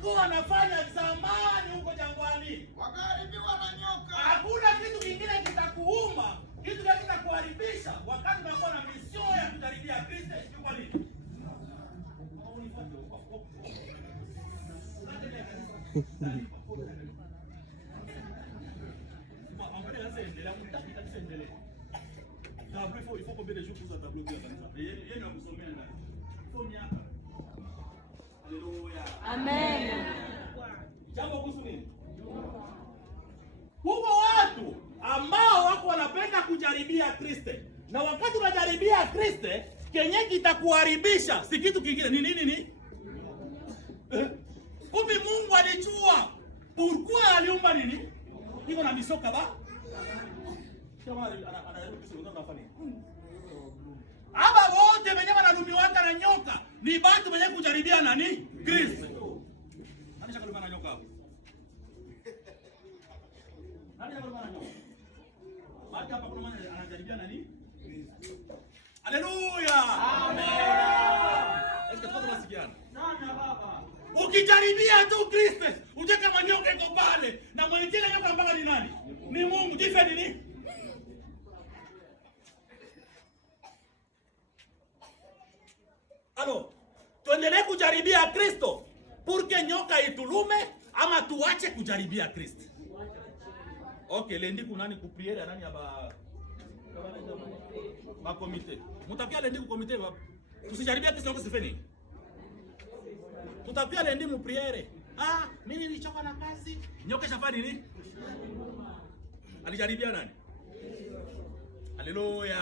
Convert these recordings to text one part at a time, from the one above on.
walikuwa wanafanya zamani huko jangwani. Wakaharibiwa na nyoka. Hakuna kitu kingine kitakuuma, kitu kingine kitakuharibisha wakati unakuwa na misio ya kujaribia Kristo. Sio kwa nini? Il faut combien de jours pour ça tableau de ça? Il y a un sommet là. Alléluia. Amen. Jambo kuhusu nini? Huko watu ambao wako wanapenda kujaribia Kristo. Na wakati unajaribia Kristo, kenye kitakuharibisha si kitu kingine. Ni nini? Kumbe Mungu alijua pourquoi aliumba nini? Iko na misoka ba? Kama anajaribu kusema nafanya. Aba wote wenyewe wanalumiwa na nyoka. Ni watu wenye kujaribia nani? Kristo. Nani shakaluma na nyoka hapo? Nani shakaluma na nyoka? Watu hapa kuna mmoja anajaribia nani? Kristo. Haleluya! Amen. Est-ce que tunasikiana? Nani baba? Ukijaribia tu Kristo, uje kama nyoka iko pale na mwenye kile nyoka mpaka ni nani? Ni Mungu. Jife nini? Alo, tuendelee kujaribia Kristo porque nyoka itulume ama tuache kujaribia Kristo? Okay, lendi kunani kupriere nani aba ba komite. Mutapia lendi ku komite ba. Tusijaribia Kristo kwa sifeni. Tutapia lendi mu priere. Mimi nilichoka na kazi. Nyoka shafani nini? Alijaribia nani? Haleluya.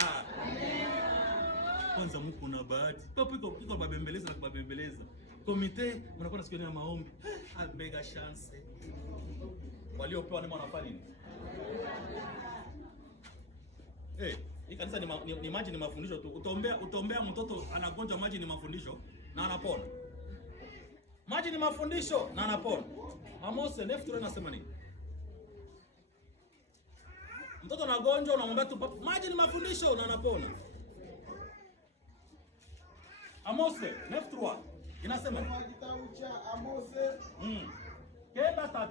Kwanza mko na bahati. Papo iko babembeleza na kubabembeleza. Komite mnakuwa nasikia ya maombi. Mega chance. Waliopewa ni wanafanya nini? Hii kanisa ni maji ni mafundisho tu. Utombea mtoto anagonjwa, maji ni mafundisho na anapona. Maji ni mafundisho na anapona. Amos 9:3 anasema nini? Mtoto anagonjwa unamwambia tu maji ni mafundisho na anapona. Amos 9:3 inasema Kwa kitabu cha Amos Kenda 3.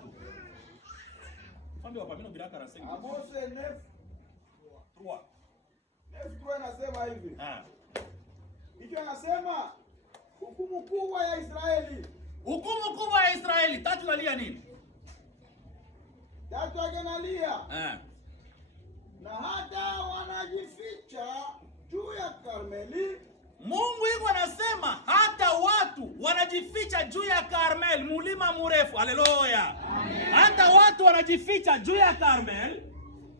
Fandi hapa mimi bila karaseni. Amos 9:3 anasema hivi. Hicho anasema hukumu kubwa ya Israeli. Hukumu kubwa ya Israeli. Tatu nalia nini? Tatu agenalia. Na hata wanajificha juu ya Karmeli. Mungu yuko anasema hata watu wanajificha juu ya Karmel, mulima mrefu. Haleluya. Hata watu wanajificha juu ya Karmel.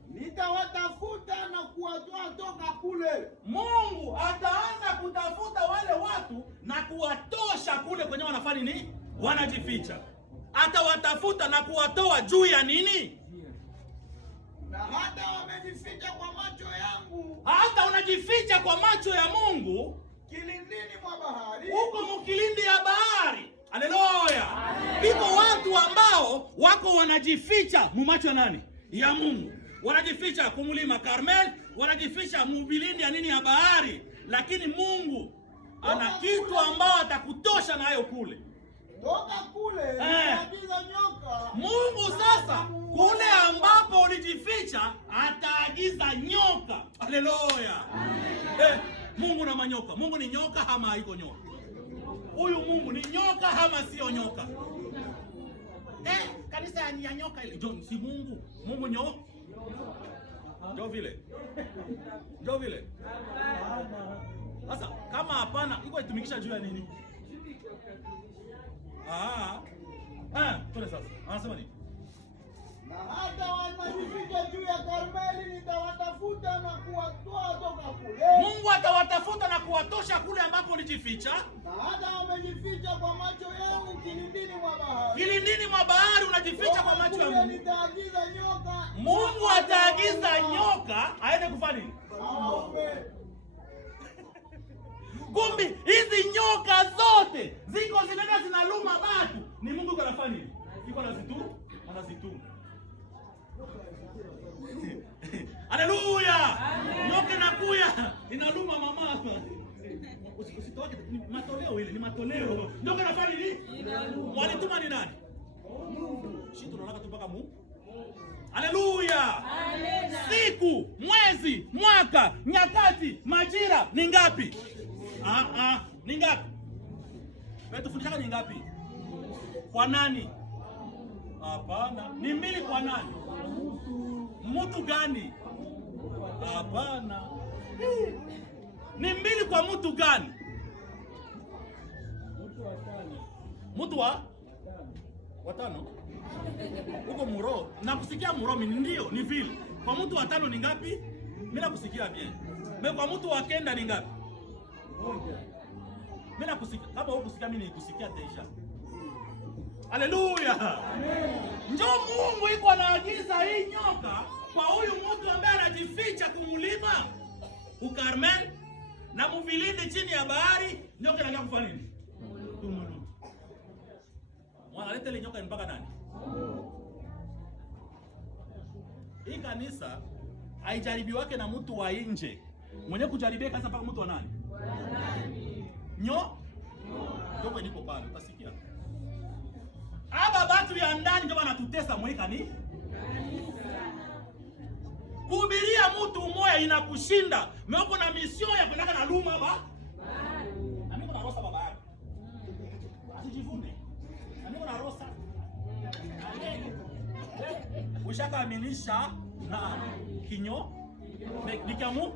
Nitawatafuta na kuwatoa toka kule. Mungu ataanza kutafuta wale watu na kuwatosha kule kwenye wanafanya nini? Wanajificha. Atawatafuta na kuwatoa juu ya nini? Na hata wamejificha kwa macho yangu. Hata unajificha kwa macho ya Mungu. Kilindini mwa bahari. Huko mkilindi ya bahari. Haleluya. Biko watu ambao wako wanajificha mu macho ya nani? Ya Mungu. Wanajificha kumulima Karmel, wanajificha mubilindi ya nini ya bahari, lakini Mungu ana kitu ambao atakutosha nayo kule. Toka kule, ataagiza nyoka. Mungu sasa kule ambapo ulijificha ataagiza nyoka. Haleluya. Mungu na manyoka. Mungu ni nyoka ama haiko nyoka? Huyu Mungu ni nyoka ama sio nyoka? Kanisa ni ya nyoka ile. John si Mungu. Mungu nyoka. Ndio vile. Sasa kama hapana, iko itumikisha juu ya nini? Tole sasa. Anasema nini? Na hata wanajificha juu ya Karmeli, nitawatafuta na kuwatoa toka kule. Mungu atawatafuta na kuwatosha kule ambapo ulijificha. Na hata wamejificha kwa macho yangu kilindini mwa bahari. Kilindini mwa bahari unajificha kwa macho ya Mungu. Nitaagiza nyoka. Mungu ataagiza nyoka aende kufanya nini? Kumbi hizi nyoka zote ziko zinaenda zinaluma watu. Ni Mungu kanafanya nini? Iko anazituma. Haleluya! Nyoka inakuya inaluma mama. usitoke matoleo, ile ni matoleo. Ndio kanafanya nini? Walituma ni nani? Sisi tunaona tu mpaka Mungu. Haleluya! Amen. Siku, mwezi, mwaka, nyakati, majira ni ngapi? Ni ngapi? Wewe tufundisha ni ngapi? Kwa nani? Hapana. Ni mbili kwa nani? Mtu gani? Hapana. Ni mbili kwa mtu gani? Mtu wa watano. Huko muro. Nakusikia muro mimi ndio ni vile. Kwa mtu wa tano ni ngapi? Mimi nakusikia bien. Mimi kwa mtu wa kenda ni ngapi? Moja. Mimi nakusikia. Kama wewe kusikia mimi nikusikia taisha. Haleluya. Amen. Njoo Mungu iko anaagiza hii nyoka kwa huyu mtu ambaye anajificha kumulima ukarmel na muvilindi chini ya bahari. Nyoka anataka kufanya nini? Tumulu. Wanaleta ile nyoka mpaka nani? Hii kanisa haijaribiwi wake na mtu wa nje. Mwenye kujaribia kanisa mpaka mtu wa nani? Ndio niko pale utasikia. Aba batu ya ndani ndio wanatutesa mweka ni? Kuhubiria mtu mmoja inakushinda. Meko na mission ya kwenda na luma ba? Na mimi na rosa baba yake. Asijivune. Na mimi na rosa. Ushakaaminisha na kinyo nikamu.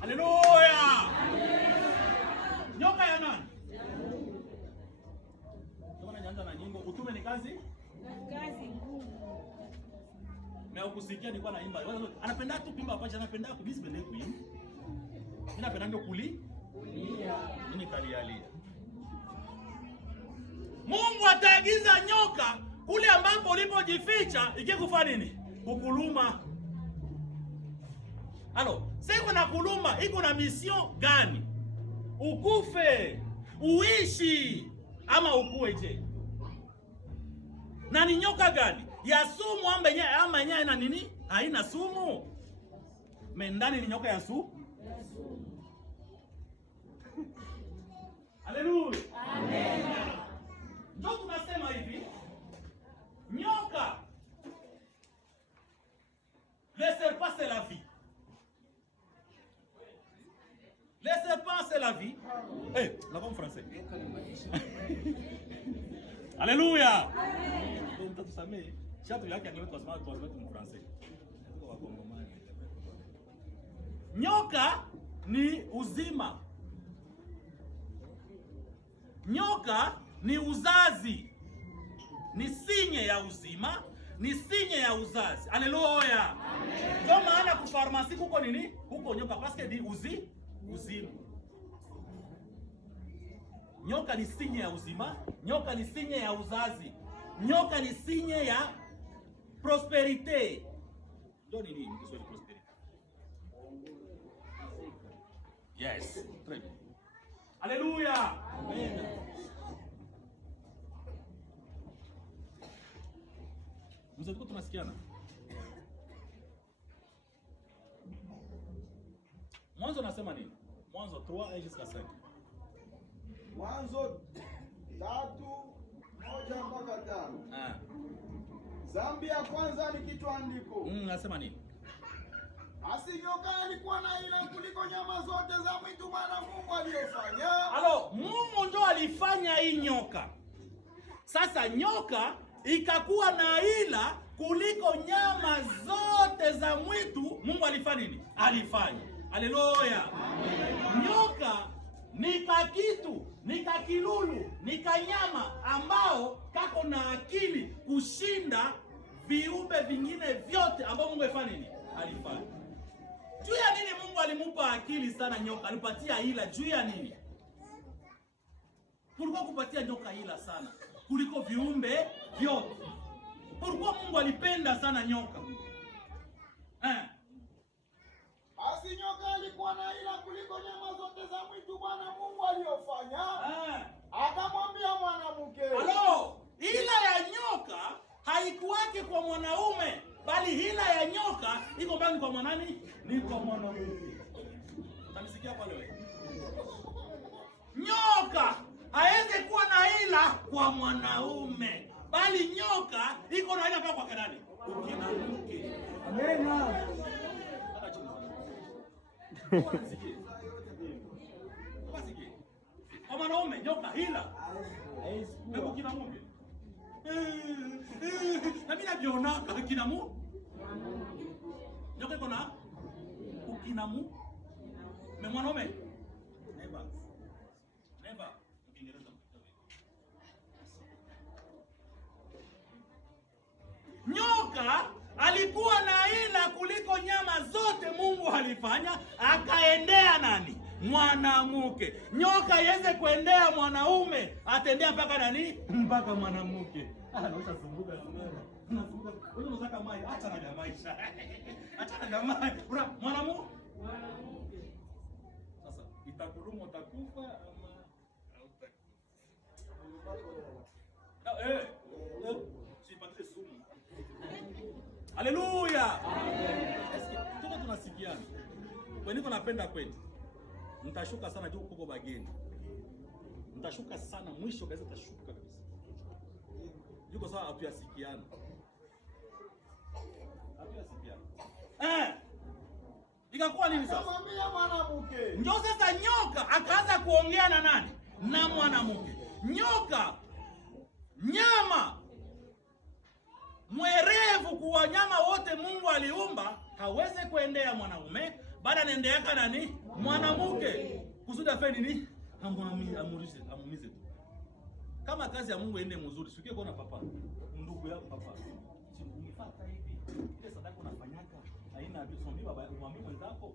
Haleluya. Nyoka ya nani? Kama nyanza na nyimbo, utume ni kazi? Kazi ngumu. Na ukusikia nilikuwa naimba. Anapenda tu kuimba pacha, anapenda kubisi bende kuimba. Mimi napenda ndio kulia. Mimi kalialia. Mungu ataagiza nyoka kule ambapo ulipojificha ikikufanya nini? Kukuluma. Sasa na kuluma iko na mission gani? Ukufe, uishi ama ukue je? Na ni nyoka gani? Ya sumu ama yenyewe ina nini? Haina sumu. Mendani ni nyoka ya sumu. Haleluya. Amen. Ndio tunasema hivi. Nyoka. Le serpent c'est la vie. Le serpent c'est la vie. Là-bas en français. Alléluia. Donc tu sais, chaque là qui a le cosmos en français. Nyoka ni uzima. Nyoka ni uzazi. Ni sinye ya uzima, ni sinye ya uzazi. Haleluya. Ndio maana ku pharmacy kuko nini? Kuko nyoka parce que di uzima. Nyoka ni sinye ya uzima, nyoka ni sinye ya uzazi. Nyoka ni sinye ya prosperite. Ndio nini Kiswahili prosperite? Yes. Très bien. Haleluya. Amen. Mzee tunasikiana? Mwanzo nasema nini? Mwanzo 3 jusqu'à 5. Mwanzo 3:1 mpaka 5. Dhambi ya kwanza ni kitu andiko. Nasema nini? Asinyoka alikuwa na ila kuliko nyama zote za mwitu maana Mungu aliyofanya. Mungu ndo alifanya hii nyoka. Sasa nyoka ikakuwa na ila kuliko nyama zote za mwitu. Mungu alifanya nini? Alifanya. Haleluya. Nyoka ni kakitu, ni kakilulu, ni kanyama ambao kako na akili kushinda viumbe vingine vyote ambao Mungu alifanya nini? Alifanya. Juu ya nini Mungu alimupa akili sana nyoka? Alipatia ila juu ya nini? Kulikuwa kupatia nyoka ila sana kuliko viumbe vyote. Kulikuwa Mungu alipenda sana nyoka. Asi nyoka alikuwa na ila kuliko nyama zote za mwitu Bwana Mungu aliyofanya. Akamwambia mwanamke. Ila ya nyoka haikuwake kwa mwanaume, bali ila ya nyoka iko mbali kwa mwanani? Ni kwa mwanamke. Unanisikia pale wewe? Nyoka hawezi kuwa na ila kwa mwanaume, bali nyoka iko na ila kwa kanani? Mwanamke. Amena. Kwa mwanaume nyoka hila. Hebu kina mume. Na mimi naviona kina mume. Nyoka iko na ukina mume. Mwanaume. Never. Kiingereza. Nyoka alikuwa na ila kuliko nyama zote Mungu alifanya, akaendea nani? Mwanamke. Nyoka iweze kuendea mwanaume, atendea mpaka nani? Mpaka mwanamke. Anaosha sumbuka sana. Unasumbuka. Wewe unataka mai, acha na maisha. Acha na mai. Mwanamke. Sasa itakuluma utakufa ama hautakufa. Sipate sumu. Haleluya. Tuko tunasikiana. Kwa nini napenda kweli? Mtashuka sana juu kuko bageni. Mtashuka sana mwisho kabisa tashuka kabisa. Yuko sawa hatuyasikiana. Ikakuwa nini sasa? Akamwambia mwanamke. Ndio sasa nyoka akaanza kuongea na nani? Na mwanamke. Nyoka nyama mwerevu kwa wanyama wote Mungu aliumba, hawezi kuendea mwanaume, bali anaendeaka nani? Mwanamke. Kusudi afanye nini? Amumize tu. Kama kazi ya Mungu ende mzuri, sikie kuona papa. Ndugu yako papa. Si ungefuata hivi. Ile sadaka unafanyaka haina bisombi baba, umwambie mwenzako.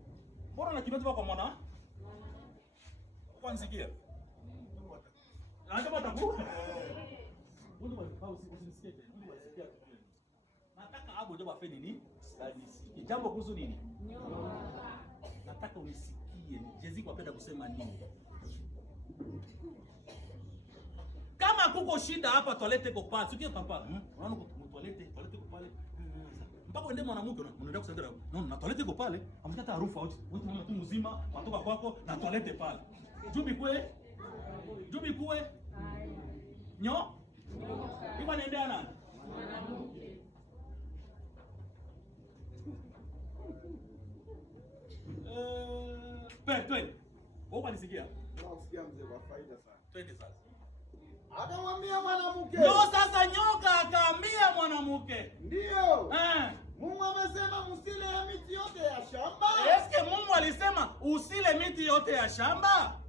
Bora na kibeti kwa mwana. Kwa nisikia. Anataka taku. Mungu wa usinisikie tena. Mungu asikia tu. Nataka abo ndio afanye nini? Nisikie. Jambo kuhusu nini? Nataka unisikie. Jezi kwa penda kusema nini? Kama kuko shida hapa toilette iko pale. Sikia papa. Unaona toilette iko pale. Mpaka ende mwanamke unaenda kusaidia. Na toilette iko pale. Amtata harufu au wewe mama tu mzima watoka kwako na toilette pale. Jubi kwe. Nyo? Iba naendea nani? Mwanamke. Twende. Wewe unisikia? Unasikia mzee kwa faida sana. Twende sasa. Akamwambia mwanamke. Ndio sasa nyoka akaambia mwanamke. Ndio. Mungu amesema msile ya miti yote ya shamba. Eske Mungu alisema usile miti yote ya shamba?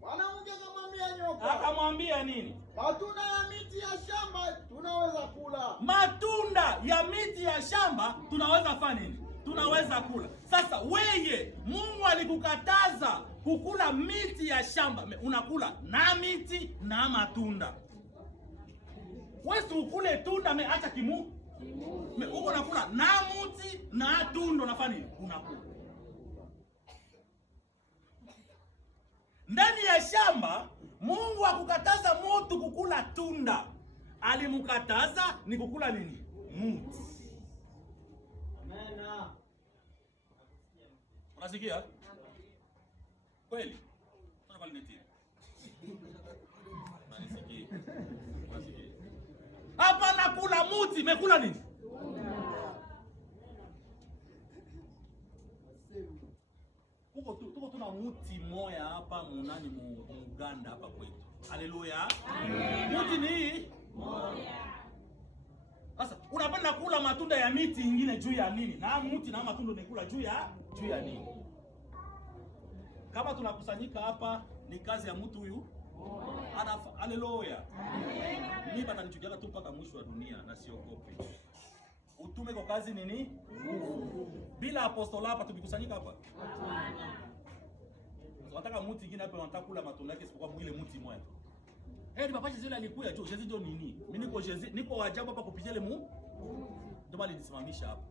Mwanamke akamwambia nyoka. Akamwambia nini? Matunda ya miti ya shamba tunaweza kula. Matunda ya miti ya shamba tunaweza fanya nini? Tunaweza kula. Sasa weye Mungu alikukataza kukula miti ya shamba. Unakula na miti na matunda. Wewe ukule tunda acha kimu. Uko nakula na mti na tunda unafanya nini? Unakula. Ndani ya shamba Mungu akukataza mtu kukula tunda. Alimkataza ni kukula nini? Mti. Amen. Unasikia? Kweli? Sasa nitie. Unasikia? Hapa nakula mti, mekula nini? Tuko tuna mti moya hapa munani mu Uganda hapa kwetu. Haleluya. Mti ni moya. Sasa unapenda kula matunda ya miti ingine juu ya nini? Na mti na matunda unakula juu ya nini? Kama tunakusanyika hapa ni kazi ya mtu huyu. Haleluya. Mimi batanichukiana tu mpaka mwisho wa dunia na siogope. Utume kwa kazi nini? Bila apostola hapa tukikusanyika hapa. Tunataka mti ingine hapa wanataka kula matunda yake isipokuwa mwile mti mmoja. Baba Jezi alikuja tu, Jezi ndio nini? Mimi niko Jezi, niko wajabu hapa kupitia ile ndio bali nisimamisha hapa.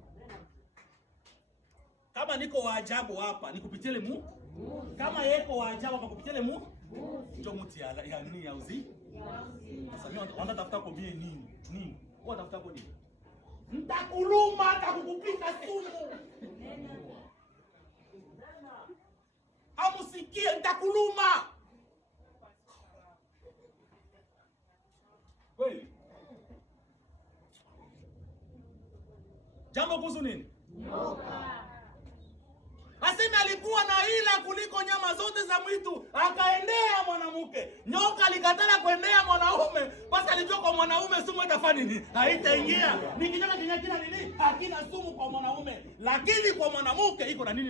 Kama niko waajabu hapa, nikupitia ile kama yeko waajabu hapa kupitia ile ndio mti ya nini ya uzi? Sasa mimi wanatafuta kwa bie nini? Nini? Wanatafuta kwa nini? Nitakuluma hata kukupika sumu. hamusikie, nitakuluma. Kweli? Jambo kuhusu nini? Nyoka. Aseme alikuwa na ila kuliko nyama zote za mwitu, akaendea mwanamke. Nyoka alikatala kuendea mwanaume, basi alijua kwa mwanaume sumu itafanya nini? Haitaingia. Ni kinyama kina nini? Hakina sumu kwa mwanaume, lakini kwa mwanamke iko na nini?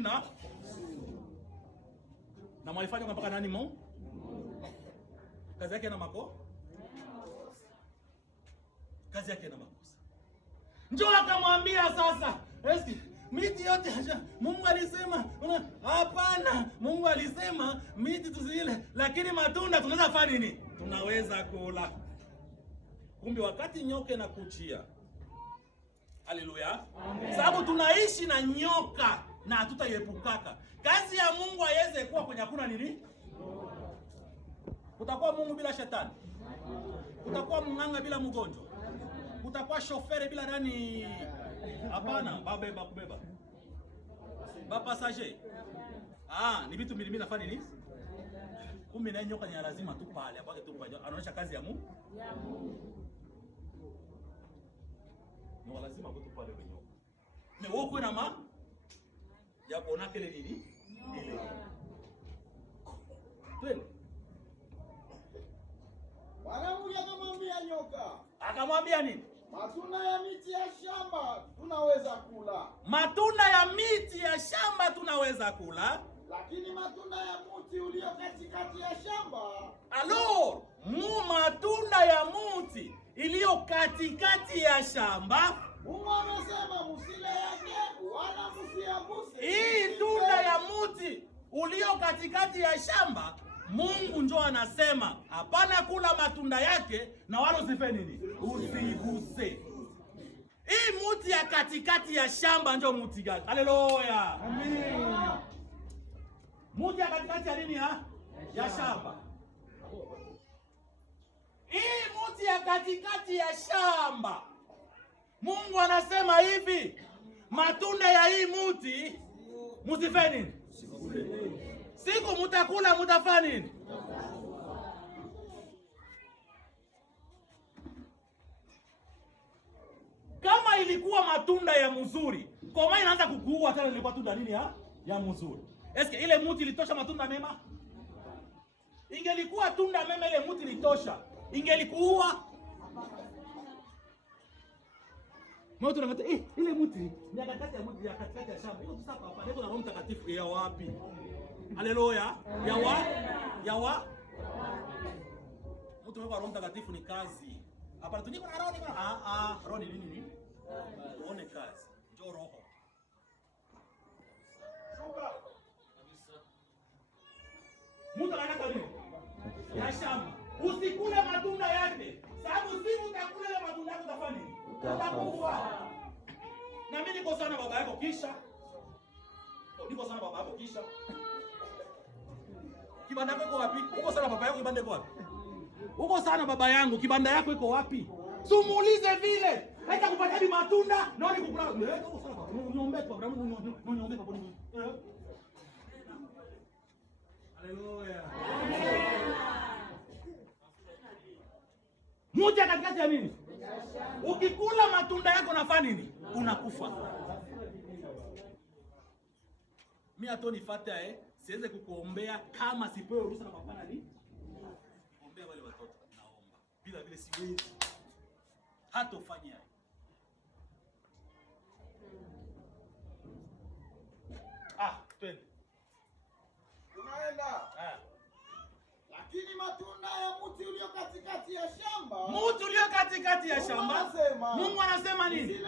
Na mwaifanya mpaka nani mo? Kazi yake na kazi yake na makosa. Njoo akamwambia sasa, eski miti yote Mungu alisema, hapana, Mungu alisema miti tusile, lakini matunda tunaweza fanya nini? Tunaweza kula. Kumbe wakati nyoka na kuchia. Haleluya. Sababu tunaishi na nyoka na hatutaiepukaka. Kazi ya Mungu haiweze kuwa kwenye hakuna nini? Utakuwa Mungu bila shetani. Utakuwa mnganga bila mgonjwa. Utakuwa shofere bila nani? Hapana, babeba kubeba. Ba passager. Ni vitu mbili nafanya nini? Kumbe na nyoka ni lazima tu pale, apake tu pale. Anaonyesha kazi ya Mungu. Ni lazima kutu pale kwenye nyoka. Ni woko na ya kuona kile nini? Ile. Twende. Mwanamke akamwambia nyoka. Akamwambia nini? Matunda ya miti ya shamba tunaweza kula. Matunda ya miti ya shamba tunaweza kula. Lakini matunda ya mti ulio katikati ya shamba. Alors, matunda ya mti iliyo katikati ya shamba. Mungu amesema msile yake wala msiaguse. Hii tunda ya mti ulio katikati ya shamba, Mungu njoo anasema hapana kula matunda yake na wala usife nini? Usiguse. Hii mti ya katikati ya shamba njoo mti gani? Haleluya. Amen. Mti ya katikati ya nini ya shamba. Hii mti ya katikati ya shamba. Mungu anasema hivi, matunda ya hii mti msife nini? Siku mutakula mutafanya nini? Kama ilikuwa matunda ya mzuri, kwa maana inaanza kukuua tena ilikuwa tunda nini ya mzuri? Eske ile mti ilitosha matunda mema? Ingelikuwa tunda mema ile mti ilitosha, ingelikuua. Mtu anakata ile mti ni katikati ya mti ya katikati ya shamba. Hiyo sasa hapa ndio na Roho Mtakatifu ya wapi? Haleluya. Ya mtu wa Roho Mtakatifu ni kazi. Hapa tuniko na roho ni roho ni nini? Tuone kazi. Njoo roho. Shuka. Mtu anakata nini? Ya shamba. Usikule matunda yake. Sababu si utakula ile matunda yako utafanya nini? Utakufa. Na mimi niko sana baba yako kisha. Niko sana baba yako kisha. Kibanda yako iko wapi? Uko sana baba yako kibanda iko wapi? Uko sana baba yangu kibanda yako iko wapi? Sumuulize vile. Haita kupata matunda, naoni kukula. Uko sana baba. Niombe kwa Abraham, niombe kwa Bwana. Haleluya. Mmoja katikati ya nini? Ukikula matunda yako unafanya nini? Unakufa. Mimi hata nifuata siweze kukuombea kama sipewe ruhusa na baba nani? Ombea wale watoto naomba. Bila vile siwezi. Hata ufanye. Twende. Tunaenda. Lakini matunda ya mti ulio katikati ya shamba. Mti ulio katikati ya shamba. Mungu anasema nini?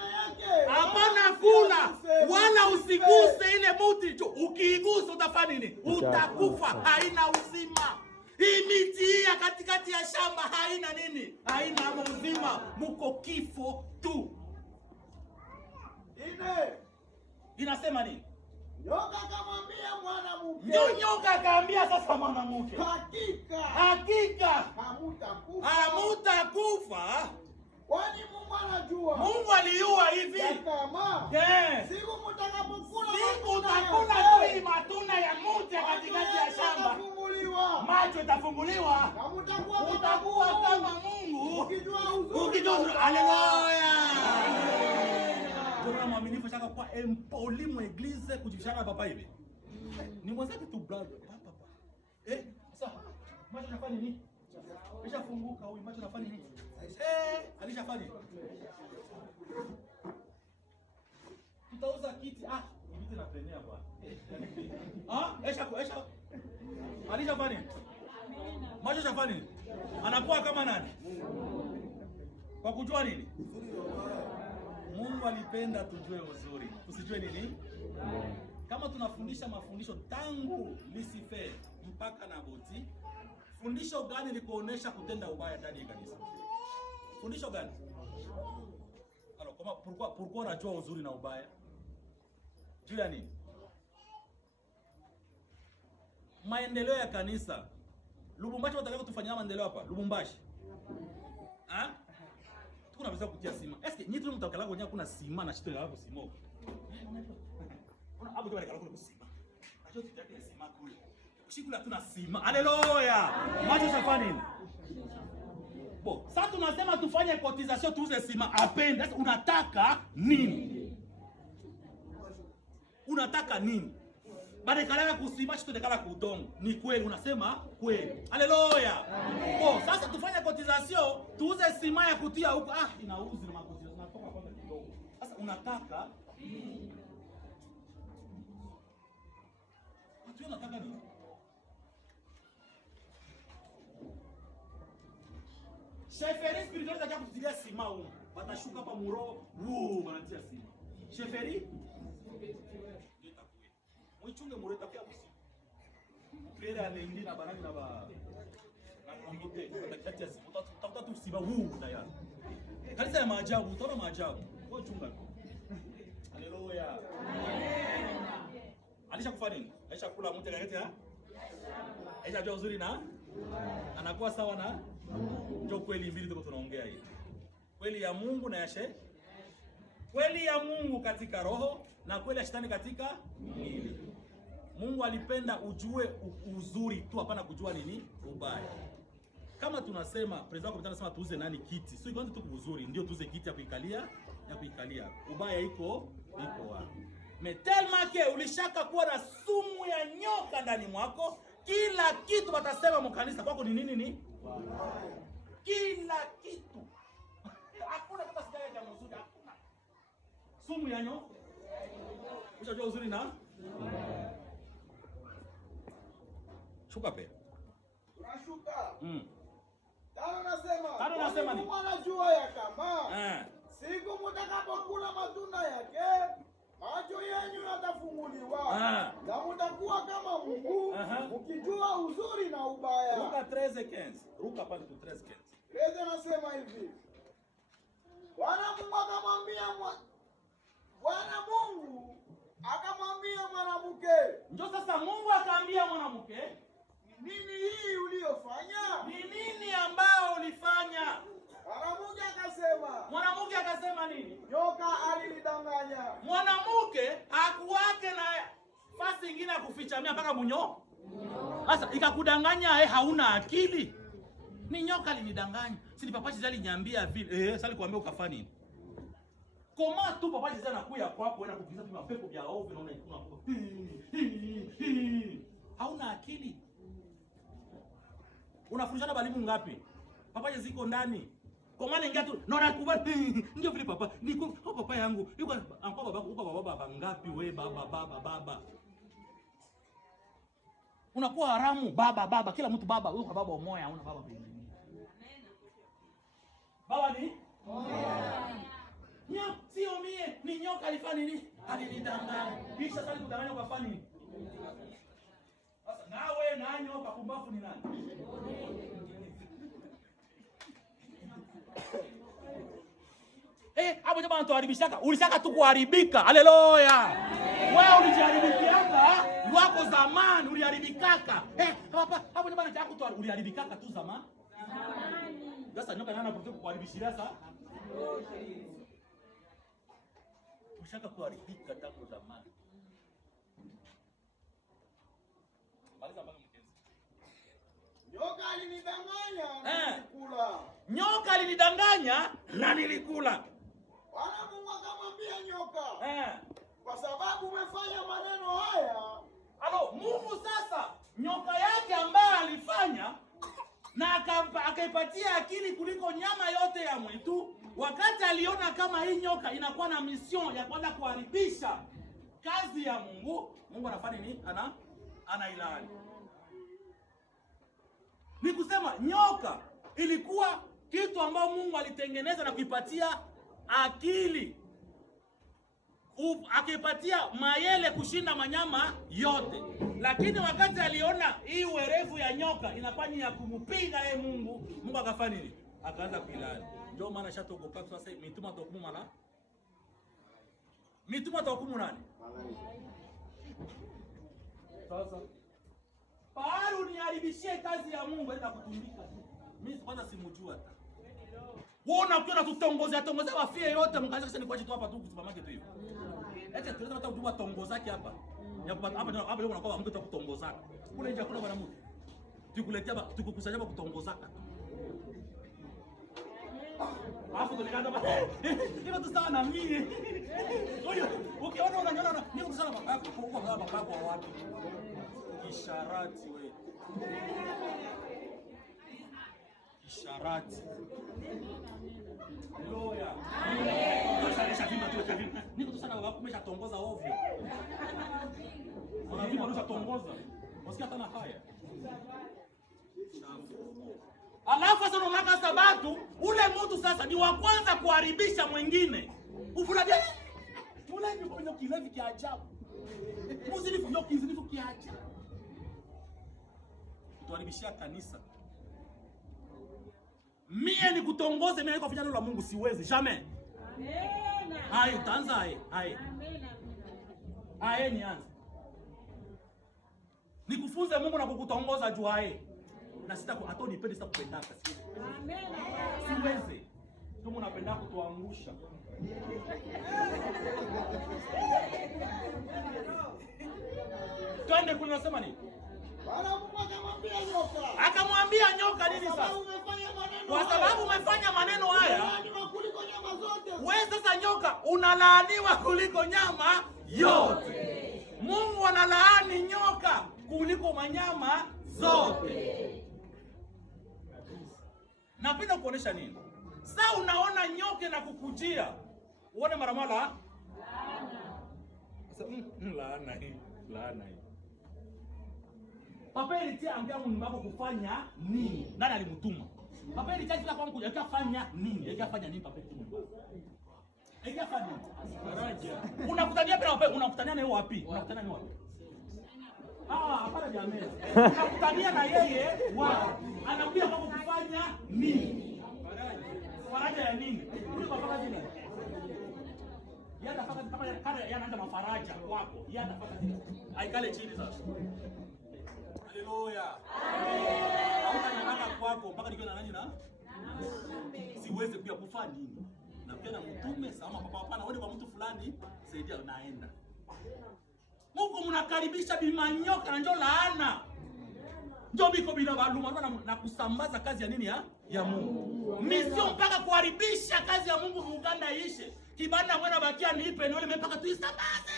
Hapana kula wala usiguse ile mti. Ukiigusa utafanya nini? Utakufa. Haina uzima. Hii miti ya katikati ya shamba haina nini? Haina uzima. Muko kifo tu. Inasema nini? Nyoka akamwambia mwanamke. Nyoka akaambia sasa mwanamke. Hakika hamutakufa. Kwani Mungu anajua. Mungu Mungu aliua hivi. Kama siku mtakapokula tu matunda ya mti katikati ya shamba, macho itafunguliwa, utakuwa kama Mungu ukijua. Haleluya. Kuna mwaminifu shaka kwa empoli mu eglise kujishaka papa hivi. Ni mwenzake tu brother. Papa. Sasa macho yanafanya nini? Kishafunguka huyu macho yanafanya nini? Alishafanya. Tutauza kiti. Ibiti na trenia bwana. Esha. Alishafanya. Macho yanafanya. Anakuwa kama nani? Kwa kujua nini? Mungu alipenda tujue uzuri. Tusijue nini? Kama tunafundisha mafundisho tangu Lucifer mpaka Nabuti, fundisho gani likuonesha kutenda ubaya ndani ya kanisa? Fundisho gani? Kama pourquoi unajua uzuri na ubaya? Juu ya nini? Maendeleo ya kanisa. Lubumbashi watakao tufanyia maendeleo hapa? Lubumbashi. Tunaweza kutia sima. Eske nyinyi tu mtakala kwenye kuna sima na shito yako sima. Hapo ndio kale kuna sima. Acho tutake sima kule. Kushikula tuna sima. Haleluya. Macho safani nini? Sasa tunasema tufanye cotisation tuuze sima apende. Sasa unataka nini? Unataka nini? Baada kalala kusima shito dekala kudongo. Ni kweli unasema kweli. Haleluya. Sasa tufanye cotisation tuuze sima ya kutia huko. Inauzi na makotisation natoka kwanza kidogo. Sasa unataka watu wanataka nini? Sheferi spiritual za kutilia sima huko. Watashuka hapa muro, wanatia sima. Sheferi mwichunge mureta kwa kusi. Priere alendi na banani na ba na komite atakati asi utakuta tu siba na ya. Kanisa ya maajabu, utaona maajabu. Wewe chunga. Haleluya. Alisha kufanya nini? Aisha kula mtu kalete Aisha jua uzuri na anakuwa sawa na ndio kweli mbili tuko tunaongea hii. Kweli ya Mungu na ya kweli ya Mungu katika roho na kweli ya shetani katika mwili. Mungu alipenda ujue uzuri tu, hapana kujua nini ubaya. Kama tunasema president kwa tunasema tuuze nani kiti, sio kwanza tu uzuri ndio tuuze kiti ya kuikalia. Ubaya iko wapi? Metelma ke ulishaka kuwa na sumu ya nyoka ndani mwako, kila kitu watasema mkanisa kwako ni nini? Kila kitu. Hakuna kama sijaje ya mzuri, hakuna. Sumu ya nyoka. Unajua uzuri na? Shuka pe. Unashuka. Tano nasema ni mwanajua ya kama siku mtakapokula matunda yake macho yenu yatafunguliwa na mtakuwa kama Mungu mkijua uzuri na ubaya. Luka 13:15. Luka pale tu 13:15. Leo nasema hivi. Bwana Mungu akamwambia mwanamke. Ndio sasa Mungu akaambia mwanamke, nini hii uliyofanya? Ni nini ambao ulifanya? Mwanamke akasema nini? Nyoka alinidanganya. Mwanamke hakuwake na fasi nyingine ya kufichamia mpaka munyo. Sasa ikakudanganya hauna akili. Ni nyoka alinidanganya. Si ni papa Chizali nyambia vile. Sasa alikwambia ukafanya nini? Koma tu papa Chizali anakuja kwako na kupiza tu mapepo vya ovyo na unaikuna. Hauna akili. Unafundishana balimu ngapi? Papa ziko ndani. Kwa maana ingia tu na unakubali ndio vile papa. Niko papa yangu. Yuko anko baba ngapi wewe baba. Unakuwa haramu baba kila mtu baba. Wewe baba umoja hauna baba pengine. Baba ni? Nyo sio mie ni nyoka alifanya nini? Alinidanganya. Kisha sasa kudanganya ukafanya nini? Sasa nawe na nyoka kumbafu ni nani? Hapo jamaa anatuharibishaka. Ulishaka tu kuharibika. Haleluya. Wewe ulijiharibikiaka wako zamani uliharibikaka. Hapa hapo jamaa anataka tu uliharibikaka tu zamani. Sasa nyoka nana kutoka kuharibishia sasa. kushaka kuharibika tangu zamani. Maliza mpaka mkezi. Nyoka alinidanganya na nilikula. Nyoka alinidanganya na nilikula. Bwana Mungu akamwambia nyoka, kwa sababu umefanya maneno haya. Mungu sasa nyoka yake ambaye alifanya na akaipatia akili kuliko nyama yote ya mwitu, wakati aliona kama hii nyoka inakuwa na mission ya kwenda kuharibisha kazi ya Mungu, Mungu anafanya nini? Anailani. Ni kusema nyoka ilikuwa kitu ambao Mungu alitengeneza na kuipatia akili, akipatia mayele kushinda manyama yote. Lakini wakati aliona hii uwerevu ya nyoka inafanya ya kumpiga yeye Mungu, Mungu akafanya nini? Akaanza kuilani. Ndio maana shatogopa sasa mituma tokumu mala. Mituma tokumu nani? Sasa Paulo niharibishie kazi ya Mungu enda kutumbika. Mimi kwanza simujua hata. Wewe unakuwa tutongozea wafie yote mkaanza sasa ni kwa jitu hapa tu supermarket hiyo. Eti tunataka hata kujua tongoza yake hapa. Hapa leo unakuwa mtu kutongoza. Kule nje kuna bwana mtu. Tukuletea tukukusanya hapa kutongozaka. Hapo tulikanda hapa. Ndio tu sana mimi. Oyo, ukiona unanyona ni mtu sana baba kwa baba kwa watu. Isharati wewe. Isharati. Haleluya. Niko tu sana baba umeshatongoza ovyo. Unavima unashatongoza. Wasikia tena haya. Alafu sasa unaona sababu ule mtu sasa ni wa kwanza kuharibisha mwingine. Ufuradia. Ule ni kwenye kilevi kia ajabu. Muzinifu yo kizinifu kia ajabu. Tuharibishia kanisa. Mie ni kutongoze mimi kwa vijana la Mungu siwezi jamais. Amen. Hai utaanza hai. Amen. Hai nianze. Nikufunze Mungu na kukutongoza juu hai. Na sitako hata unipende sita kupendaka siwezi. Amen. Siwezi. Ndio unapenda kutuangusha. Twende kunasema nini? Bwana Mungu akamwambia nyoka. Akamwambia nyoka nini sasa? Kwa sababu umefanya maneno haya. Wewe sasa nyoka unalaaniwa kuliko nyama yote. Mungu analaani nyoka kuliko manyama zote. Napenda kuonesha nini? Sasa unaona nyoka na kukujia. Uone mara moja laana. Sasa laana hii. Papa ilitia ambia Mungu wako kufanya nini? Nani alimtuma? Papa ilitia kila kwa Mungu akafanya nini? Akafanya nini papa Mungu? Akafanya nini? Faraja. Unakutania pia papa unakutania na yeye wapi? Unakutania na wapi? Hapana jamii. Unakutania na yeye wapi? Anakuja kwa kufanya nini? Faraja ya nini? Ule papa jina. Yada faka kama yanaanza mafaraja kwako. Yada faka. Aikale chini sasa. Haleluya. Amen. Hautanyang'ana kwako mpaka nikiwa na nani na? Siwezi pia kufanya nini? Na pia na mtume sama papa hapana wewe kwa mtu fulani saidia naenda. Mungu mnakaribisha bimanyoka na njoo laana. Njoo biko bila baluma na kusambaza kazi ya nini ya Mungu. Misio mpaka kuharibisha kazi ya Mungu Uganda ishe. Kibanda mwana bakia niipe na wale mpaka tuisambaze.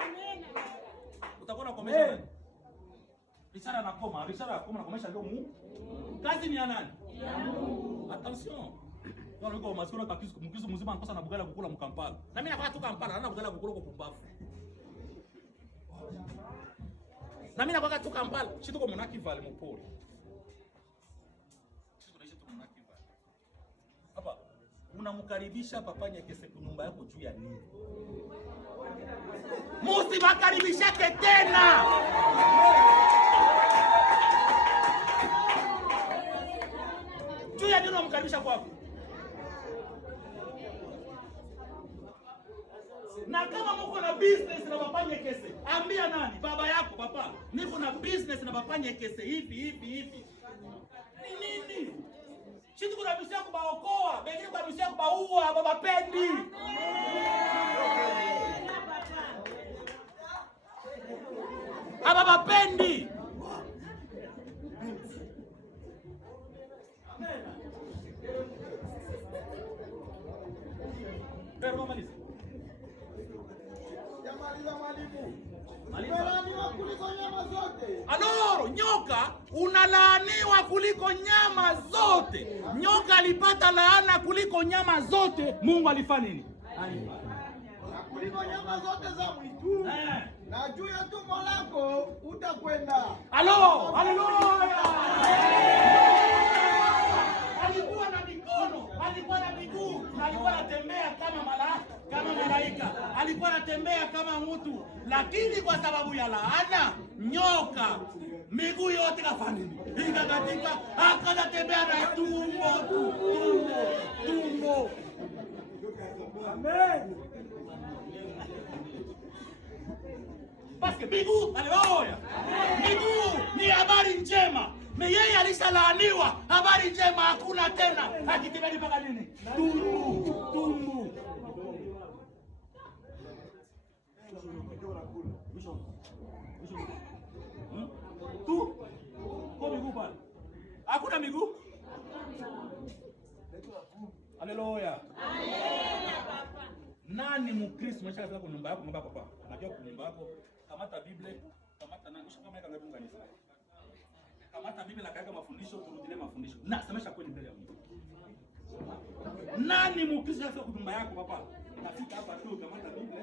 Amen. Utakuwa na komesha. Risala na koma na komesha ndio Mungu. Kazi ni ya nani? Ya Mungu. Attention. Kwa niko masikio na mkizo mzima anakosa na bugala kukula mkampala. Na mimi nakwenda tu Kampala, naona bugala kukula kwa pumbavu. Na mimi nakwenda tu Kampala, si tuko Monaki Valley mpori. Sisi tunaishi tu Monaki Valley. Hapa unamkaribisha papa Nyekese kunyumba yako juu ya nini? Musibakaribishake tena. Juu ya nini unamkaribisha kwako? Na kama mko na business na papa Nyekese, ambia nani? Baba yako, papa. Niko na business na papa Nyekese hivi. Ni nini? Sisi tuko na business kubaokoa, bengine kwa business kubaua, baba pendi. hawapendi. Aloro, nyoka unalaaniwa kuliko nyama zote. Nyoka alipata laana kuliko nyama zote. Mungu alifanya nini? Kuliko nyama zote za mwitu. Na juu ya tumbo lako utakwenda. Alo, haleluya. Alikuwa na mikono, alikuwa na miguu, alikuwa anatembea kama malaika. Alikuwa anatembea kama mtu, lakini kwa sababu ya laana, nyoka miguu yote kafanya nini? Ikakatika, akatembea na tumbo. Amen. Basi miguu, haleluya. Miguu ni habari njema. Yeye alishalaaniwa, habari njema hakuna tena. Akitembea mpaka nini? Tumbo. Kwa miguu pale. Hakuna miguu. Haleluya. Nani Mkristo mshaka sasa kwa nyumba yako mbaba papa? Unajua kwa nyumba yako kamata Biblia, kamata nani kama yaka ngapi kanisa. Kamata Biblia na kaeka mafundisho, turudilie mafundisho. Na semesha kweli mbele ya Mungu. Nani Mkristo sasa kwa nyumba yako papa? Nafika hapa tu kamata Biblia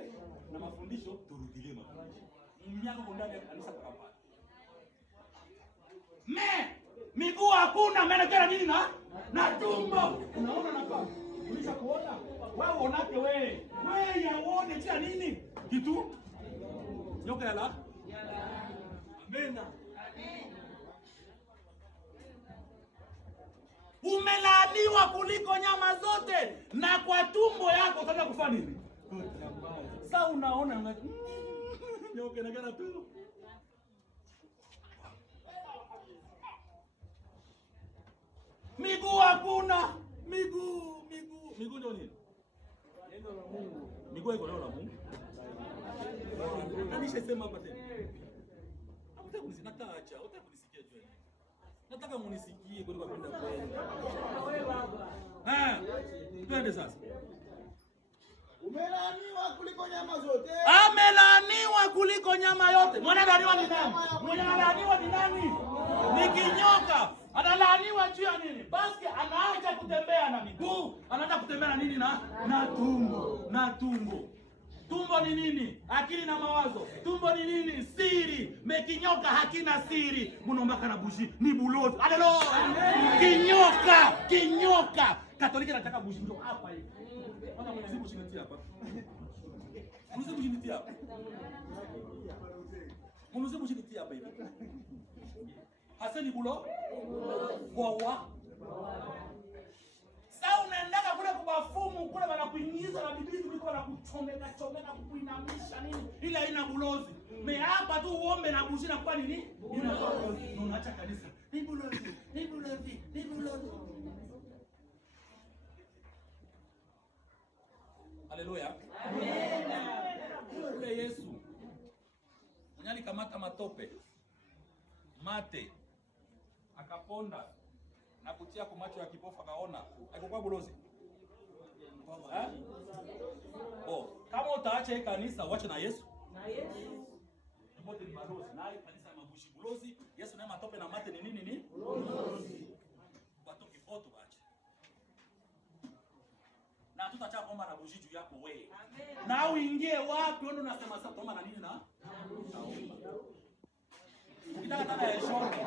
na mafundisho, turudilie mafundisho. Mnyako kwa ndani ya kanisa kwa hapa. Miguu hakuna, maana kana nini na tumbo. Unaona na kwa? Ulisha kuona? Wewe uonake wewe yaone cha nini? Kitu? Nyoka yala? Amen. Umelaaniwa kuliko nyama zote, na kwa tumbo yako utaenda kufanya nini? Sasa unaona nyoka inagana tu. Miguu hakuna. Miguu ndio nini? Neno la Mungu. Miguu iko neno la Mungu. Kanisha sema hapa tena. Nataka kunisikia, nataka kunisikia juu. Nataka munisikie kwa kwenda kwenda. Twende sasa. Umelaaniwa kuliko nyama zote. Amelaaniwa kuliko nyama yote. Mwanadamu ni nani? Mwanadamu ni nani? Ni kinyoka. Analaaniwa juu ya nini? Basi anaacha kutembea na miguu, anaanza kutembea na nini? Na tumbo. Tumbo ni nini? Akili na mawazo. Tumbo ni nini? Siri. Mekinyoka hakina siri. Munombaka na bushi ni bulozi. Haleluya. Kinyoka. Katoliki anataka bushi ndio hapa hivi. Ona mwenezi bushi nitia hapa. Mwenezi bushi nitia hapa. Mwenezi bushi nitia hapa hivi. Hasani bulo? Wawa. Sasa unaendaka kule kubafumu kule wanakuingiza na bibi kuliko wanakuchomeka kukuinamisha nini? Ila haina bulozi. Me hapa tu uombe na bushi na kwa nini? Unaacha kanisa. Ni bulozi. Haleluya. Amen. Ule Yesu mnyali kamata matope. Mate akaponda na kutia kwa macho ya kipofu akaona. Haikuwa bulozi. Kama utaacha hii kanisa uache na Yesu. Mbote ni bulozi. Na hii kanisa ya mabushi bulozi. Yesu naye matope na mate ni nini? Bulozi. Watu kipoto baache. Na tutaacha kuomba na bushi juu yako wewe. Na uingie wapi wewe unasema sasa tuomba na nini na? Ukitaka tana ya shoni.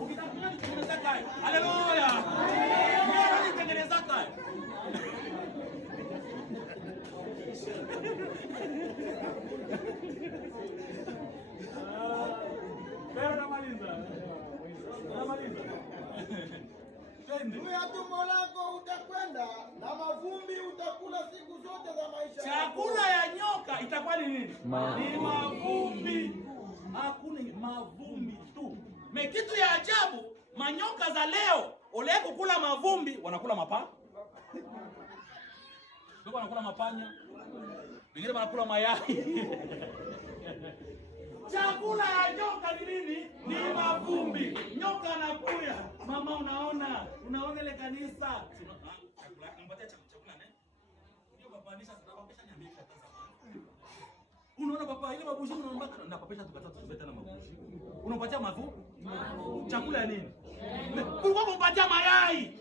Ukitaka kutengeneza kai. Haleluya. Mimi nitengeneza kai. Juu ya tumbo lako utakwenda na mavumbi utakula siku zote za maisha yako. Chakula ya nyoka itakuwa ni nini? Ni mavumbi. Hakuna mavumbi tu. Kitu ya ajabu, manyoka za leo ole kukula mavumbi wanakula mapanya. Wanakula mapanya. Wengine wanakula mayai. Chakula ya nyoka ni nini? Ni mavumbi. Nyoka anakuya. Mama, unaona ile kanisa. Chakula nampatia chakula ne? Ndio baba anisha tunapapesha niambie sasa. Unaona baba ile mabushi unaomba na papesha tukatatu tubeta na mabushi. Unampatia chakula ya nini? Ulikuwa unampatia mayai.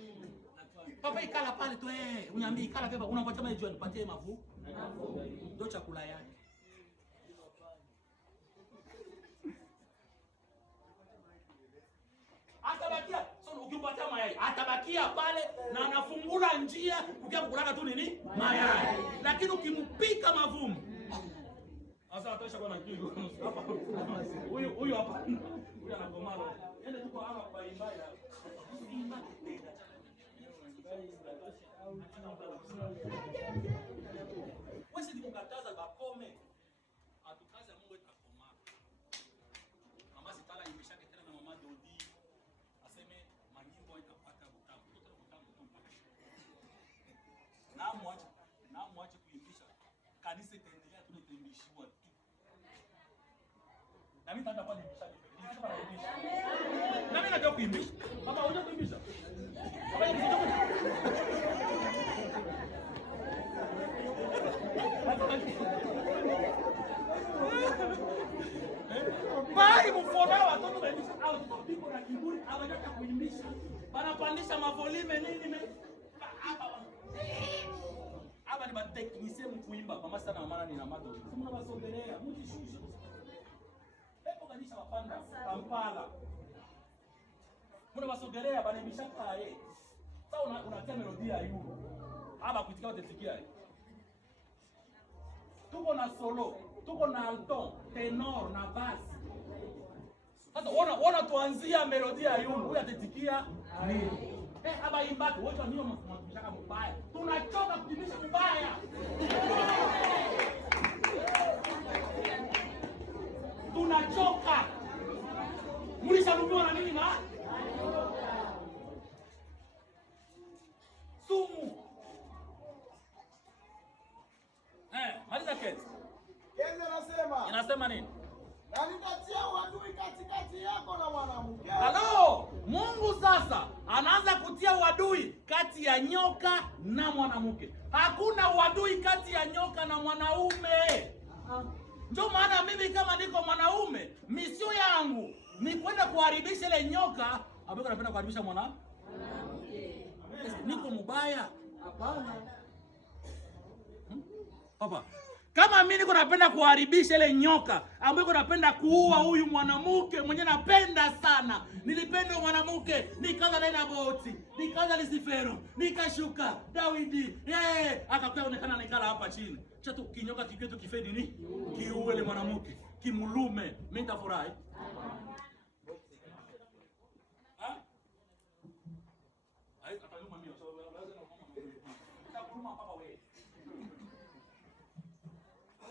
Papa ikala pale tu uniambie ikala beba unampatia mayai nipatie mavu. Ndio chakula yake. Atabakia, ukimpatia mayai, atabakia pale na anafungula njia ukia kulaka tu nini? Mayai. Lakini ukimpika mavumbi. Sasa atosha kwa nakigo. Hapa. Huyu hapa. Huyu anakomana. Yende tuko hapa kwa ibada. Wewe si kukataza bakome. Atukaza Mungu atakoma. Mama sitala imeshake tena na mama Dodi. Aseme manyimbo itapata utamu. Na muache kuimbisha. Kanisa itaendelea tunatembishiwa tu. Na mimi nataka kuimbisha. Na mimi nataka kuimbisha. Baba unataka kuimbisha? Bali mfona watoto wanaisha au tuko na kiburi hawajataka kuimbisha. Wanapandisha mavolime nini hapa ni bateknisi mkuimba mama sana mama ni na mado. Sema basogelea mtishushe. Pepo kanisha wapanda Kampala. Mbona basogelea banaimbisha kae. Sasa unatia melodia hiyo. Hapa kuitikia utasikia. Tuko na solo, tuko na alto, tenor na bass. Sasa ona tuanzia melodia hiyo, huyu atatikia nini? Haba imbaki wote wanio mnataka mbaya. Tunachoka kudimisha mbaya. Tunachoka. Mlisharumiwa na nini na? Sumu. Maliza Kenzi. Kenzi anasema. Inasema nini? Na nitatia uadui katikati yako na mwanamke. Halo, Mungu sasa anaanza kutia uadui kati ya nyoka na mwanamke. Hakuna uadui kati ya nyoka na mwanaume. Ndio maana mimi kama niko mwanaume, misio yangu ni kwenda kuharibisha ile nyoka, ambaye anapenda kuharibisha mwanamke. Niko mbaya? Hapana. Papa, kama mimi niko napenda kuharibisha ile nyoka, ambaye niko napenda kuua huyu mwanamke mwenye napenda sana. Nilipenda mwanamke, nikaanza naye na boti, nikaanza Lisifero, nikashuka Daudi. Akakuwa onekana nikala hapa chini. Cha tu kinyoka kikwetu kifedi ni kiuwe ile mwanamke, kimulume, mimi nitafurahi.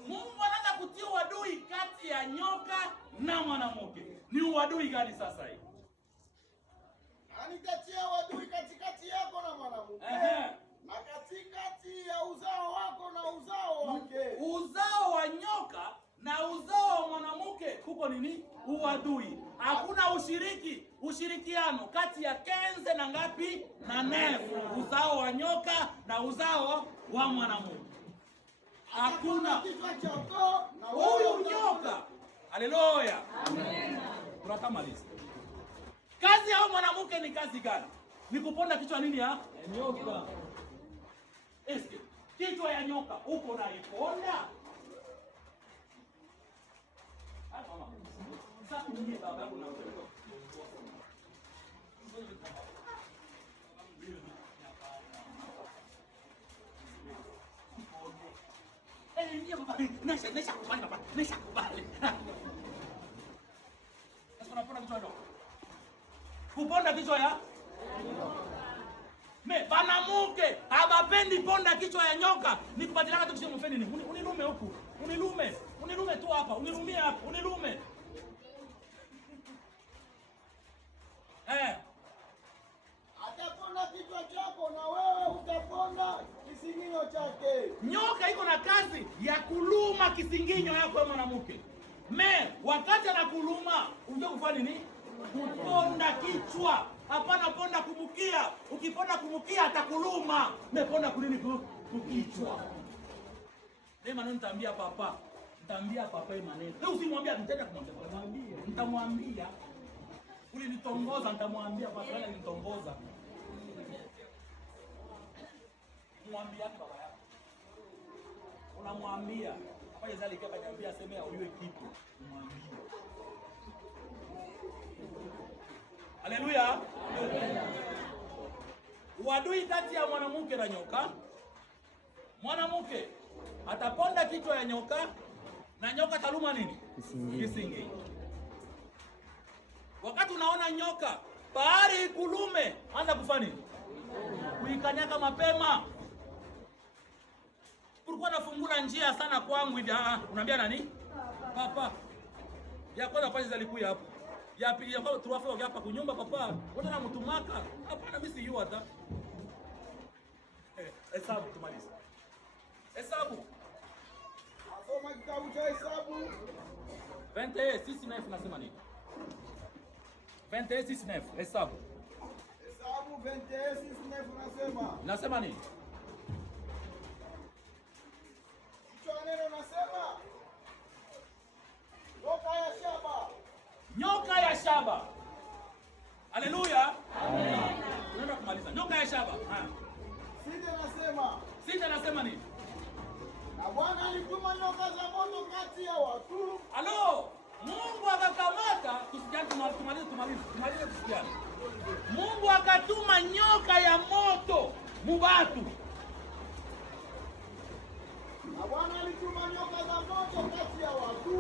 Mungu anaanza kutia uadui kati ya nyoka na mwanamke. Ni uadui gani sasa hii? Anitatia uadui katikati yako na mwanamke. Na katikati ya uzao wako na uzao wake. Uzao wa nyoka na uzao wa mwanamke kuko nini? Uadui. Hakuna ushirikiano kati ya Kenze na ngapi? Na Nefu. Uzao wa nyoka na uzao wa mwanamke. Hakuna kichwa chako na huyu nyoka. Haleluya. Amen. Tunakamaliza. Kazi ya mwanamke ni kazi gani? Ni kuponda kichwa nini ya nyoka. Eske kichwa ya nyoka uko na iponda? Hapa mama. Sasa ni baba yako na mtoto. Ndio baba. Nesha kubali baba. Nesha kubali. Sasa unapona kichwa ndio. Kuponda kichwa ya? Banamuke habapendi ponda kichwa ya nyoka. Nikupatilaka tu kisha mfeni nini? Unilume huku. Unilume tu hapa. Unilumie hapa. Unilume. Ataponda kichwa chako na wewe utaponda kisinginyo chake. Nyoka iko na kazi ya kuluma kisinginyo yako ya mwanamke. Wakati anakuluma, unajua kufanya nini? Kuponda kichwa. Hapana ponda kumukia. Ukiponda kumukia atakuluma. Meponda kunini kukichwa. Maneno nitaambia papa. Nitaambia papa hii maneno. Leo usimwambia mtenda kumwambia. Nitamwambia. Ulinitongoza nitamwambia papa yule alinitongoza. Mwambia baba yako. Unamwambia. Pale zali kaka niambia aseme auliwe kitu. Mwambie. Haleluya. Uadui kati ya mwanamke na nyoka. Mwanamke ataponda kichwa ya nyoka na nyoka taluma nini? Kisingi. Wakati unaona nyoka bahari ikulume, anza kufanya nini? Kuikanyaka mapema. Ulikuwa nafungula njia sana kwangu hivi. Unaambia nani? Papa. Ya kwanza pale zalikuja hapo. Ya pili kwa tuwafao hapa kunyumba papa. Wote na mtumaka. Hapana mimi si hata. Hesabu tumalize. Hesabu. Asoma kitabu cha Hesabu. 21:6 nasema nini? 21:6 Hesabu. Hesabu 21:6 nasema. Nasema nini? Neno nasema nyoka ya shaba. Nyoka ya shaba. Haleluya. Amen. Tunaenda kumaliza. Nyoka ya shaba. Sita nasema nini? Na Bwana alituma nyoka za moto kati ya watu. Halo, Mungu akakamata, tumalize kusikiana. Mungu akatuma nyoka ya moto mubatu. Na Bwana alituma nyoka za moto kati ya watu.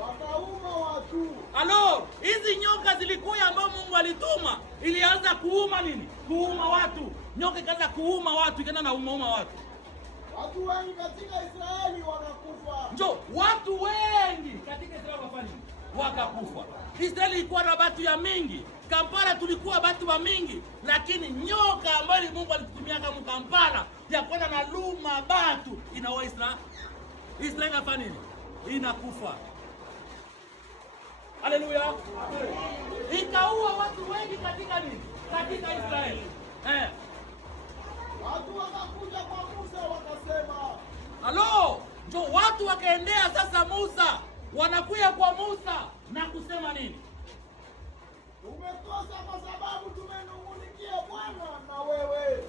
Wakauma watu. Halo, hizi nyoka zilikuwa ambao Mungu alituma, ilianza kuuma nini? Kuuma watu. Nyoka ikaanza kuuma watu, ikaenda na uma watu. Watu wengi katika Israeli wakakufa. Watu wengi katika Israeli wakakufa. Israeli ilikuwa na watu ya mingi. Kampala tulikuwa watu wa mingi, lakini nyoka ambayo Mungu alitutumia kama Kampala ya kwenda na luma batu inaoa Israeli inafanya nini? Inakufa. Haleluya. Ikaua watu wengi katika nini? Katika Israeli. Watu wakakuja kwa Musa wakasema. Halo, watu wakaendea sasa Musa. Wanakuja kwa Musa na kusema nini? Tumekosa kwa sababu tumenungunikia Bwana na wewe.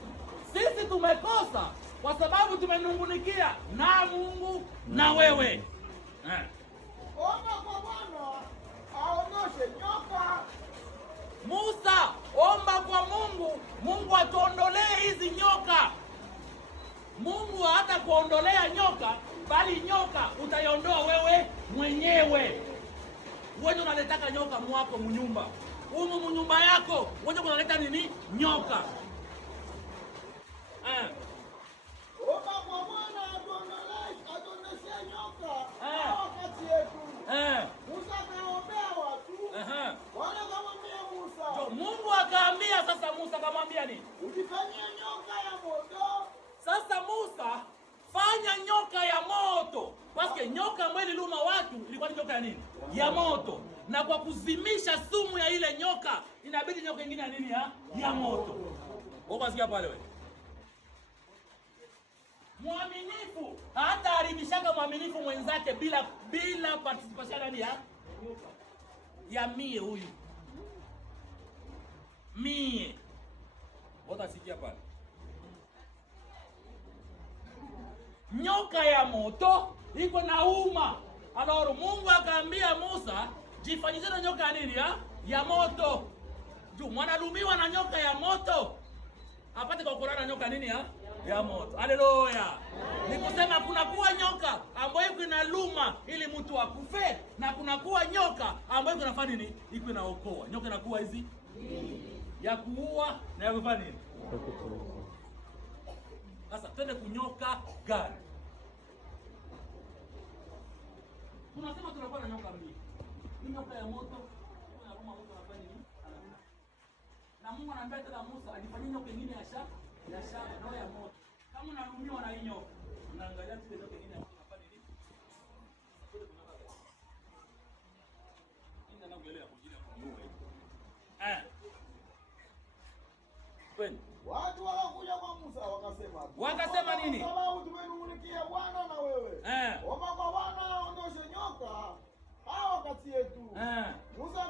Sisi tumekosa kwa sababu tumenungunikia na Mungu na wewe. Omba kwa Bwana aondoshe nyoka. Musa, omba kwa Mungu, Mungu atuondolee hizi nyoka. Mungu hata kuondolea nyoka, bali nyoka utaiondoa wewe mwenyewe. Wewe unaletaka nyoka mwako mnyumba. Mnyumba yako, wewe unaleta nini? Nyoka. Omba kwa Bwana atuondoshe nyoka wakati yetu. Musa akaombea watu. Bwana akamwambia Musa. Mungu akaambia sasa Musa akamwambia nini? Ukifanyia nyoka ya moto. Sasa Musa fanya nyoka ya moto. Paske nyoka ambayo ililuma watu ilikuwa ni nyoka ya nini? Ya moto. Na kwa kuzimisha sumu ya ile nyoka inabidi nyoka nyingine ya nini? Ya moto. Wewe sikia pale wewe. Mwaminifu hata haribishaka mwaminifu mwenzake bila participation ndani ya mie huyu. Mie. Wote sikia pale. Nyoka ya moto iko na uma. Aloro Mungu akaambia Musa, jifanyize na nyoka ya nini? Ya moto. Mwanalumiwa na nyoka ya moto. Apate kwa Qur'ani nyoka nini ya moto. Haleluya. Ni kusema kuna kuwa nyoka ambayo iko inaluma ili mtu akufe, na kuna kuwa nyoka ambayo iko inafanya nini? Iko inaokoa. Nyoka inakuwa hizi ya kuua na ya kufanya nini? Sasa twende kunyoka gani? Tunasema tunakuwa na nyoka mbili. Ni nyoka ya moto, inaluma mtu anafanya nini? Na Mungu anaambia tena Musa alifanyia nyoka nyingine ya shaba na ya moto. Kama unalumiwa na hii nyoka, unaangalia zile nyoka nyingine unafanya nini? Watu wakakuja kwa Musa wakasema nini? Sababu tumenungunikia Bwana na wewe. Omba kwa Bwana aondoshe nyoka hawa kati yetu. Musa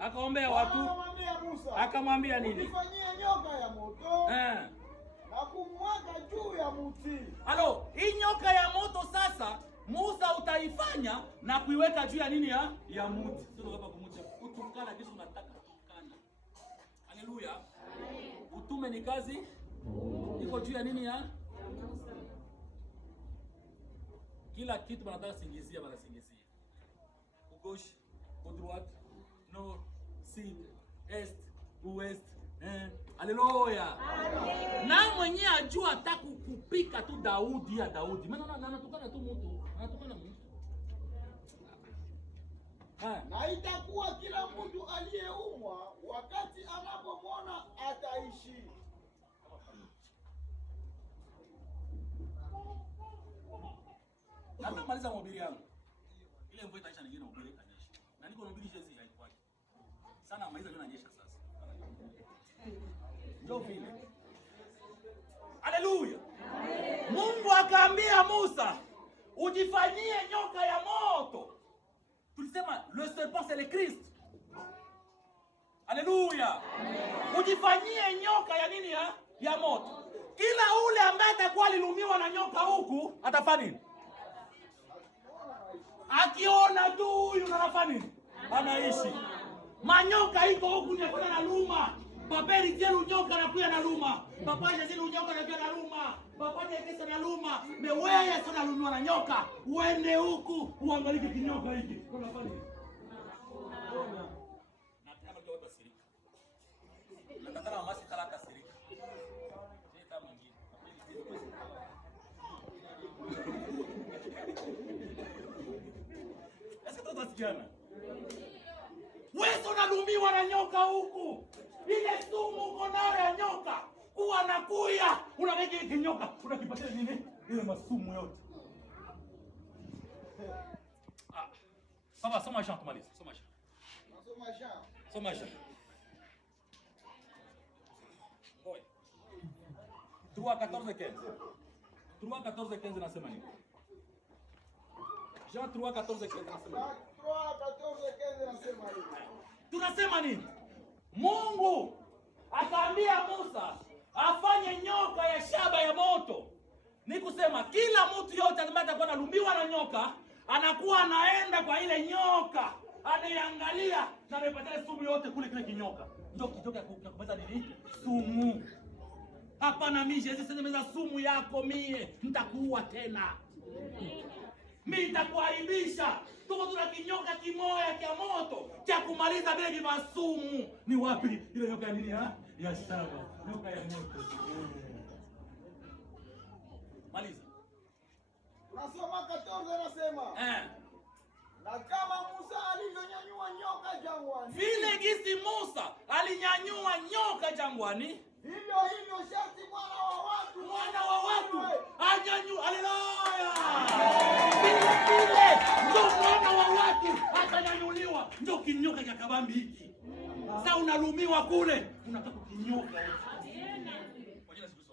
akaombea watu. Akamwambia nini? Usifanyie nyoka ya moto. Na kumweka juu ya mti. Hii nyoka ya moto sasa Musa utaifanya na kuiweka juu ya nini ya mti. Sio hapa kumcha. Utukana kisu unataka kutukana. Haleluya. Utume ni kazi iko juu ya nini ya? Kila kitu wanataka singizia, wanasingizia. Gauche, droite, nord, sud, est, ouest. Haleluya. Na mwenye ajua ataka kupika tu Daudi ya Daudi. Maana anatukana tu mtu. Anatukana mtu. Na itakuwa kila mtu aliyeumwa wakati anapomwona ataishi. Nataka maliza mahubiri yangu. Ile mvua itaisha nyingine mahubiri itanyesha. Na niko nahubiri Yesu haikwaki. Sana maliza ndio inanyesha sasa. Ndio vile. Haleluya. Mungu akaambia Musa, ujifanyie nyoka ya moto. Tulisema le serpent c'est le Christ. Haleluya. Ujifanyie nyoka ya nini ya moto. Kila ule ambaye atakuwa alilumiwa na nyoka huku atafanya nini? Akiona tu huyu anafanya nini? Anaishi. Manyoka iko huku ni kwenda na luma. Paperi jelu nyoka na kuya na luma. Papaje zile nyoka na kuya na luma. Papaje kesa na luma. Meweye sana lunua na nyoka. Uende huku uangalie kinyoka hiki. Unafanya nini? Nataka mtu awe sirika. Nataka mama sikalaka sirika. Jeta mwingine. Sasa tutasikiana. Wewe unalumiwa na nyoka huku. Ile sumu uko nayo ya nyoka. Kuwa na kuya. Unaweka hiki nyoka. Unakipatia nini? Ile masumu yote. Papa, soma chant tumalize. Soma chant. Soma chant. Oi. 3:14-15. 3:14-15 nasema nini? Jean 3:14-15 nasema nini? 3:14-15 nasema nini? Tunasema nini? Mungu akaambia Musa afanye nyoka ya shaba ya moto. Ni kusema kila mtu yote ambaye atakuwa analumbiwa na nyoka anakuwa anaenda kwa ile nyoka, anaangalia na amepata sumu yote kule kile kinyoka. Ndio kijoka kumeza nini? Sumu. Hapana mimi hizi semeza sumu yako mie, nitakuua tena. Mimi nitakuaibisha. Tuko tuna kinyoka kimoya kia moto cha kumaliza vile vimasumu. Ni wapi ile nyoka ya nini ya shaba, nyoka ya moto. Maliza. Tunasoma 14 nasema. Na kama Musa alivyonyanyua nyoka jangwani. Vile gisi Musa alinyanyua nyoka jangwani. Hivyo sharti mwana wa watu anyanyua. Haleluya. Vile ndio mwana wa watu atanyanyuliwa. Ndio kinyoka cha kabambi hiki. Sasa unalumiwa kule, unataka kinyoka. Kwa jina la Yesu.